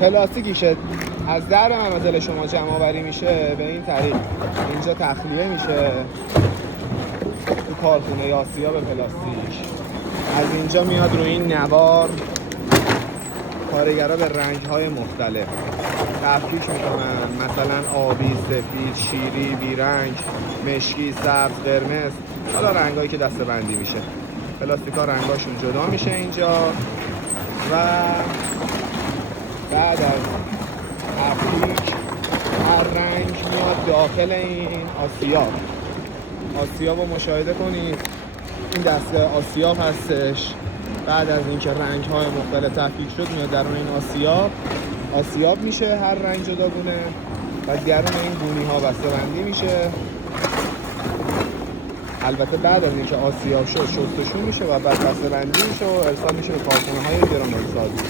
پلاستیکیشه از در منازل شما جمع آوری میشه به این طریق اینجا تخلیه میشه تو کارخونه آسیاب پلاستیک. از اینجا میاد روی این نوار کارگرها به رنگ‌های مختلف تفکیک میکنن، مثلا آبی، سفید، شیری، بیرنگ، مشکی، سبز، قرمز، حالا رنگایی که دسته‌بندی میشه. پلاستیک‌ها رنگاشون جدا میشه اینجا و بعد از تفکیک هر رنگ میاد داخل این آسیاب رو مشاهده کنید. این دستگاه آسیاب هستش. بعد از اینکه رنگ‌های مختلف تفکیک شد میاد درون این آسیاب میشه، هر رنگ جداگونه و درون این گونی‌ها بسته‌بندی میشه. البته بعد از اینکه آسیاب شد شستشو میشه و بعد بسته‌بندی میشه و ارسال میشه به کارخونه‌های درامال‌سازی.